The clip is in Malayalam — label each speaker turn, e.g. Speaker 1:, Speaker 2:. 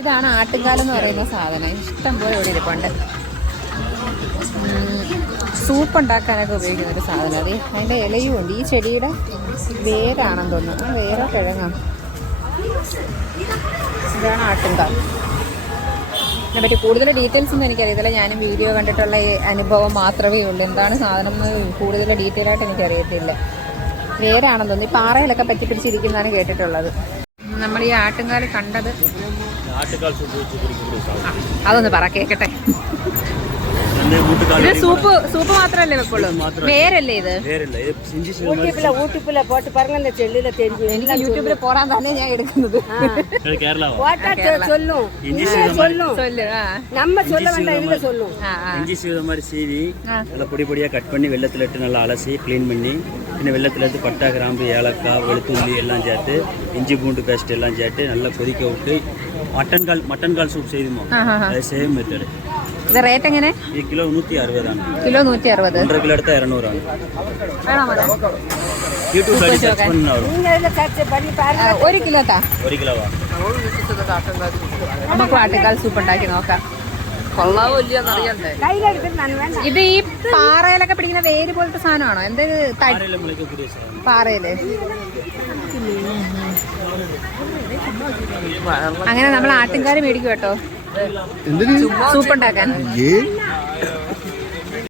Speaker 1: ഇതാണ് ആട്ടുകാലം എന്ന് പറയുന്ന സാധനം. ഇഷ്ടം പോലെ ഇവിടെ ഇരിപ്പുണ്ട്. സൂപ്പ് ഉണ്ടാക്കാനൊക്കെ ഉപയോഗിക്കുന്ന ഒരു സാധനം അത്. അതിന്റെ ഇലയും ഉണ്ട്. ഈ ചെടിയുടെ വേരാണെന്ന് തോന്നുന്നു. ആ വേരോ കിഴങ്ങാ. ഇതാണ് ആട്ടുങ്കാൽ ഇതിനെപ്പറ്റി കൂടുതൽ ഡീറ്റെയിൽസ് ഒന്നും എനിക്കറിയത്തില്ല. ഞാനും വീഡിയോ കണ്ടിട്ടുള്ള അനുഭവം മാത്രമേ ഉള്ളൂ. എന്താണ് സാധനം എന്ന് കൂടുതൽ ഡീറ്റെയിൽ ആയിട്ട് എനിക്കറിയത്തില്ല. വേരാണെന്ന് തോന്നുന്നു. ഈ പാറയിലൊക്കെ പറ്റി പിടിച്ചിരിക്കുന്നതാണ് കേട്ടിട്ടുള്ളത്. നമ്മൾ ഈ ആട്ടുംകാൽ കണ്ടത് അതൊന്ന് പറ കേക്കട്ടെ. ഇത് സൂപ്പ് സൂപ്പ് മാത്രമല്ലേ വെക്കുള്ളൂ
Speaker 2: മാത്രമേ.
Speaker 1: വേരല്ലേ ഇത്
Speaker 2: வேற இல்லை இது சிஞ்சி சிறு மாதிரி
Speaker 3: யூடியூப்ல யூடியூப்ல போட்டு பாருங்க இந்த செல்லுல தெரியும்
Speaker 1: എനിക്ക് യൂട്യൂബിൽ പോറാൻ തന്നെ ഞാൻ എടുക്കുന്നത്
Speaker 2: இது கேரளாவா
Speaker 3: போட்டா சொ- சொல்லும்
Speaker 2: இஞ்சி
Speaker 3: இதுல
Speaker 2: சீவிரம் மாதிரி
Speaker 3: சொல்லும்
Speaker 1: ചൊല്ല് ആ
Speaker 3: நம்ம சொல்ல வேண்டாம் இதுல சொல்லும்
Speaker 1: ആ ആ
Speaker 2: இஞ்சி சீவிர மாதிரி சீவி
Speaker 1: ஆ.
Speaker 2: நல்லா பொடி பொடியாக கட் பண்ணி வெள்ளத்தில் இட்டு நல்லா அலசி க்ளீன் பண்ணி பின்ன வெள்ளத்தில் எடுத்து பட்டா கிராம்பு ஏலக்காய் வெளுத்துள்ளி எல்லாம் சேர்த்து இஞ்சி பூண்டு பேஸ்ட் எல்லாம் சேர்த்து நல்லா கொதிக்க விட்டு மட்டன் கால் மட்டன் கால் சூப் செய்துமோ
Speaker 1: ആ, ആ, ആ.
Speaker 2: அது சேம் மெத்தடு
Speaker 1: ഇത് റേറ്റ് എങ്ങനെ?
Speaker 2: കിലോ നൂറ്റി അറുപതാണ്
Speaker 1: കിലോ നൂറ്റി അറുപത്
Speaker 3: ഒന്നര കിലോ
Speaker 1: എടുത്ത
Speaker 3: ഇരുന്നൂറാണ്
Speaker 1: ഒരു കിലോ താ. നമുക്ക് വാട്ടേക്കാൾ സൂപ്പ് ഉണ്ടാക്കി നോക്കാം. ഇത് ഈ പാറയിലൊക്കെ പിടിക്കുന്ന വേര് പോലത്തെ സാധനമാണോ?
Speaker 2: എന്ത്
Speaker 1: പാറയിൽ അങ്ങനെ നമ്മൾ ആട്ടിൻകാര് മേടിക്കും കേട്ടോ. സൂപ്പ് ഉണ്ടാക്കാൻ